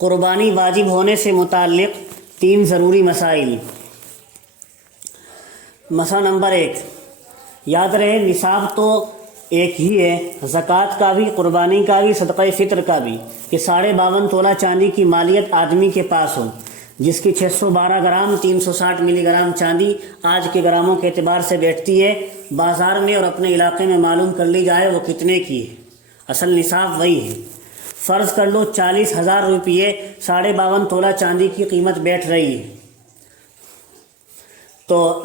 قربانی واجب ہونے سے متعلق 3 ضروری مسائل۔ مسئلہ نمبر 1، یاد رہے نصاب تو ایک ہی ہے، زکوٰۃ کا بھی، قربانی کا بھی، صدقہ فطر کا بھی، کہ 52.5 تولہ چاندی کی مالیت آدمی کے پاس ہو، جس کی 612 گرام 360 ملی گرام چاندی آج کے گراموں کے اعتبار سے بیٹھتی ہے، بازار میں اور اپنے علاقے میں معلوم کر لی جائے وہ کتنے کی ہے۔ اصل نصاب وہی ہے۔ فرض کر لو 40,000 روپیے 52.5 تولہ چاندی کی قیمت بیٹھ رہی ہے، تو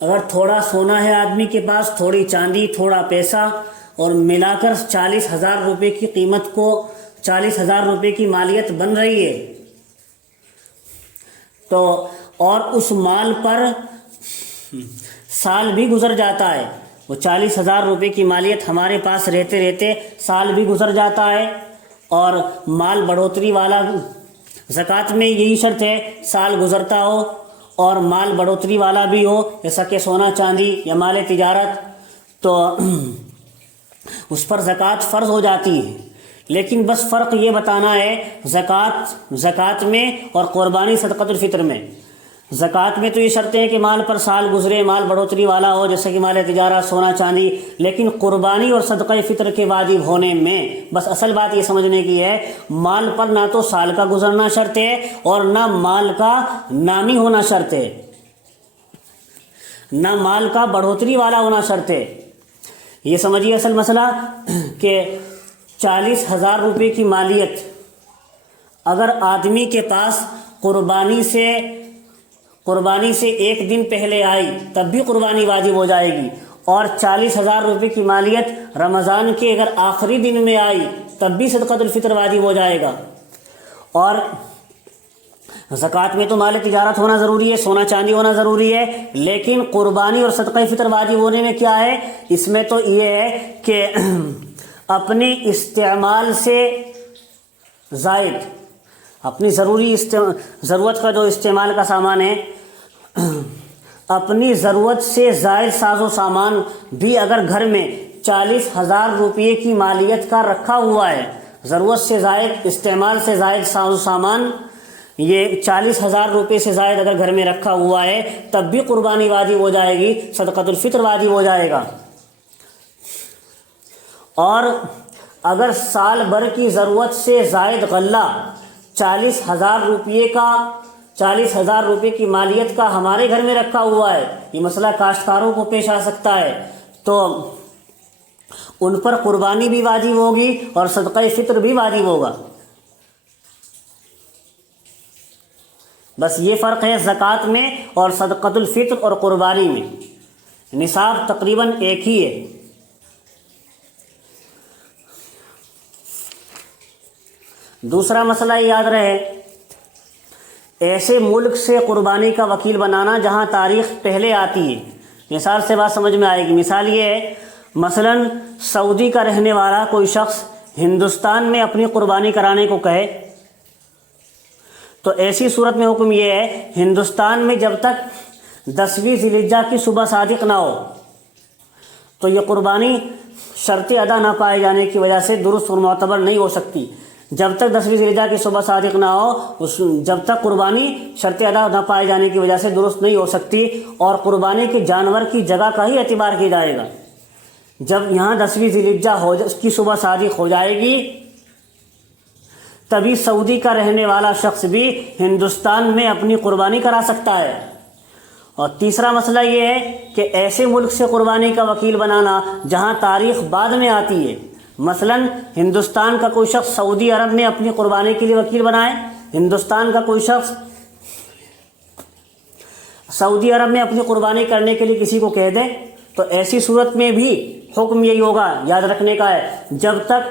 اگر تھوڑا سونا ہے آدمی کے پاس، تھوڑی چاندی، تھوڑا پیسہ، اور ملا کر 40,000 روپے کی قیمت کو 40,000 روپے کی مالیت بن رہی ہے، تو اور اس مال پر سال بھی گزر جاتا ہے، وہ 40,000 روپے کی مالیت ہمارے پاس رہتے رہتے سال بھی گزر جاتا ہے، اور مال بڑھوتری والا، زکوٰۃ میں یہی شرط ہے سال گزرتا ہو اور مال بڑھوتری والا بھی ہو، جیسا کہ سونا چاندی یا مال تجارت، تو اس پر زکوٰۃ فرض ہو جاتی ہے۔ لیکن بس فرق یہ بتانا ہے زکوٰۃ میں اور قربانی صدقۃ الفطر میں۔ زکوٰۃ میں تو یہ شرط ہے کہ مال پر سال گزرے، مال بڑھوتری والا ہو، جیسے کہ مال تجارت، سونا چاندی، لیکن قربانی اور صدقہ فطر کے واجب ہونے میں بس اصل بات یہ سمجھنے کی ہے، مال پر نہ تو سال کا گزرنا شرط ہے اور نہ مال کا نامی ہونا شرط ہے، نہ مال کا بڑھوتری والا ہونا شرط ہے۔ یہ سمجھیے اصل مسئلہ کہ 40,000 روپے کی مالیت اگر آدمی کے پاس قربانی سے 1 دن پہلے آئی تب بھی قربانی واجب ہو جائے گی، اور 40,000 روپے کی مالیت رمضان کے اگر آخری دن میں آئی تب بھی صدقۃ الفطر واجب ہو جائے گا۔ اور زکوٰۃ میں تو مال تجارت ہونا ضروری ہے، سونا چاندی ہونا ضروری ہے، لیکن قربانی اور صدقہ فطر واجب ہونے میں کیا ہے؟ اس میں تو یہ ہے کہ اپنے استعمال سے زائد، اپنی ضرورت کا جو استعمال کا سامان ہے، اپنی ضرورت سے زائد ساز و سامان بھی اگر گھر میں 40,000 روپے کی مالیت کا رکھا ہوا ہے، ضرورت سے زائد، استعمال سے زائد ساز و سامان، یہ 40,000 روپے سے زائد اگر گھر میں رکھا ہوا ہے تب بھی قربانی واجب ہو جائے گی، صدقۃ الفطر واجب ہو جائے گا۔ اور اگر سال بھر کی ضرورت سے زائد غلہ 40,000 روپے کی مالیت کا ہمارے گھر میں رکھا ہوا ہے، یہ مسئلہ کاشتکاروں کو پیش آ سکتا ہے، تو ان پر قربانی بھی واجب ہوگی اور صدقہ فطر بھی واجب ہوگا۔ بس یہ فرق ہے زکوٰۃ میں اور صدقۃ الفطر اور قربانی میں، نصاب تقریباً ایک ہی ہے۔ دوسرا مسئلہ یاد رہے، ایسے ملک سے قربانی کا وکیل بنانا جہاں تاریخ پہلے آتی ہے۔ مثال سے بات سمجھ میں آئے گی۔ مثال یہ ہے، مثلاً سعودی کا رہنے والا کوئی شخص ہندوستان میں اپنی قربانی کرانے کو کہے، تو ایسی صورت میں حکم یہ ہے، ہندوستان میں جب تک 10ویں ذی الحجہ کی صبح صادق نہ ہو تو یہ قربانی شرط ادا نہ پائے جانے کی وجہ سے درست اور معتبر نہیں ہو سکتی۔ جب تک 10ویں ذی الحجہ کی صبح صادق نہ ہو، جب تک قربانی شرط ادا نہ پائے جانے کی وجہ سے درست نہیں ہو سکتی، اور قربانی کے جانور کی جگہ کا ہی اعتبار کیا جائے گا۔ جب یہاں 10ویں ذی الحجہ کی صبح صادق ہو جائے گی تبھی سعودی کا رہنے والا شخص بھی ہندوستان میں اپنی قربانی کرا سکتا ہے۔ اور تیسرا مسئلہ یہ ہے کہ ایسے ملک سے قربانی کا وکیل بنانا جہاں تاریخ بعد میں آتی ہے، مثلاً ہندوستان کا کوئی شخص سعودی عرب میں اپنی قربانی کے لیے وکیل بنائے، ہندوستان کا کوئی شخص سعودی عرب میں اپنی قربانی کرنے کے لیے کسی کو کہہ دے، تو ایسی صورت میں بھی حکم یہی ہوگا، یاد رکھنے کا ہے، جب تک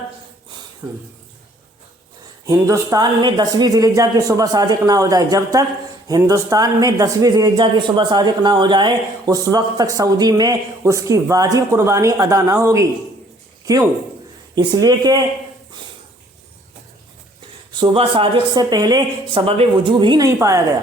ہندوستان میں 10ویں ذی الحجہ کی صبح صادق نہ ہو جائے، جب تک ہندوستان میں 10ویں ذی الحجہ کی صبح صادق نہ ہو جائے، اس وقت تک سعودی میں اس کی واجب قربانی ادا نہ ہوگی۔ کیوں؟ اس لیے کہ صبح صادق سے پہلے سبب وجوب ہی نہیں پایا گیا۔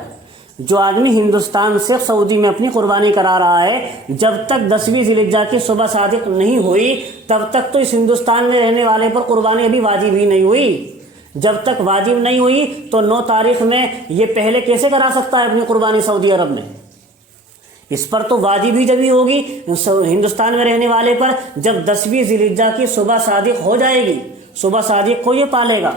جو آدمی ہندوستان سے سعودی میں اپنی قربانی کرا رہا ہے، جب تک 10ویں ذی الحجہ کی صبح صادق نہیں ہوئی تب تک تو اس ہندوستان میں رہنے والے پر قربانی ابھی واجب ہی نہیں ہوئی۔ جب تک واجب نہیں ہوئی تو 9 تاریخ میں یہ پہلے کیسے کرا سکتا ہے اپنی قربانی سعودی عرب میں؟ اس پر تو واجب ہی جبھی ہوگی ہندوستان میں رہنے والے پر جب 10ویں ذی الحجہ کی صبح صادق ہو جائے گی، صبح صادق کو یہ پالے گا۔